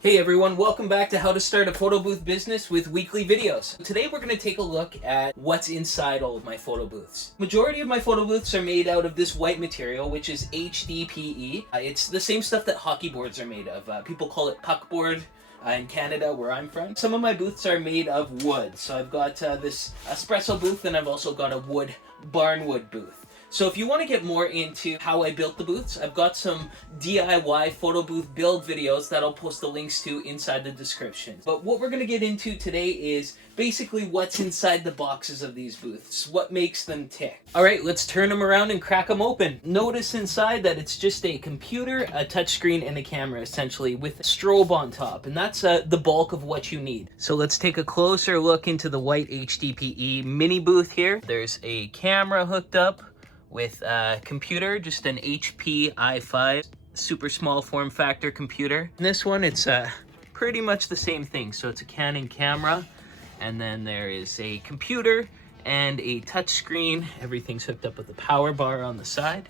Hey everyone, welcome back to How to Start a Photo Booth Business with weekly videos. Today we're going to take a look at what's inside all of my photo booths. Majority of my photo booths are made out of this white material, which is HDPE. It's the same stuff that hockey boards are made of. People call it puckboard in Canada, where I'm from. Some of my booths are made of wood. So I've got this espresso booth, and I've also got a wood barnwood booth. So if you want to get more into how I built the booths, I've got some DIY photo booth build videos that I'll post the links to inside the description. But what we're going to get into today is basically what's inside the boxes of these booths, what makes them tick. Alright, let's turn them around and crack them open. Notice inside that it's just a computer, a touchscreen, and a camera essentially with a strobe on top, and that's the bulk of what you need. So let's take a closer look into the white HDPE mini booth here. There's a camera hooked up with a computer, just an HP i5, super small form factor computer. In this one, it's pretty much the same thing. So it's a Canon camera, and then there is a computer and a touch screen. Everything's hooked up with a power bar on the side.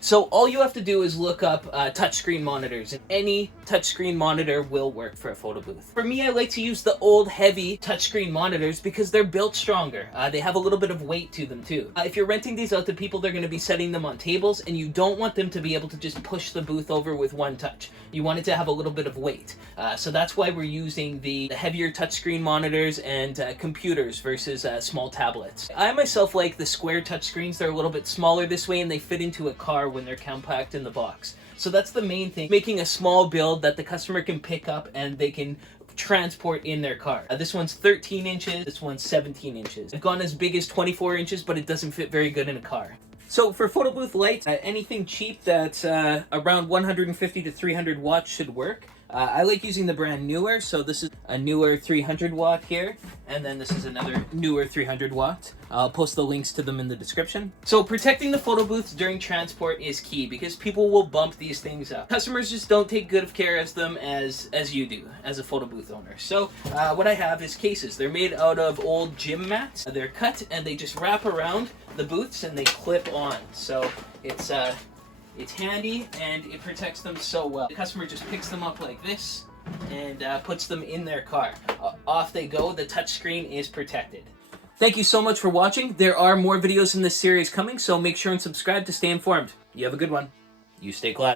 So all you have to do is look up touchscreen monitors, and any touchscreen monitor will work for a photo booth. For me, I like to use the old heavy touchscreen monitors because they're built stronger. They have a little bit of weight to them too. If you're renting these out to people, they're going to be setting them on tables, and you don't want them to be able to just push the booth over with one touch. You want it to have a little bit of weight. So that's why we're using the heavier touchscreen monitors and computers versus small tablets. I myself like the square touchscreens. They're a little bit smaller this way, and they fit into a car when they're compact in the box. So that's the main thing, making a small build that the customer can pick up and they can transport in their car. This one's 13 inches, this one's 17 inches. I've gone as big as 24 inches, but it doesn't fit very good in a car. So for photo booth lights, anything cheap that's around 150 to 300 watts should work. I like using the brand Newer, so this is a Newer 300 watt here, and then this is another Newer 300 watt. I'll post the links to them in the description. So protecting the photo booths during transport is key because people will bump these things up. Customers just don't take good care of them as you do as a photo booth owner. So what I have is cases. They're made out of old gym mats. They're cut and they just wrap around the booths and they clip on. So it's handy and it protects them so well. The customer just picks them up like this and puts them in their car. Off they go. The touchscreen is protected. Thank you so much for watching. There are more videos in this series coming, so make sure and subscribe to stay informed. You have a good one. You stay classy.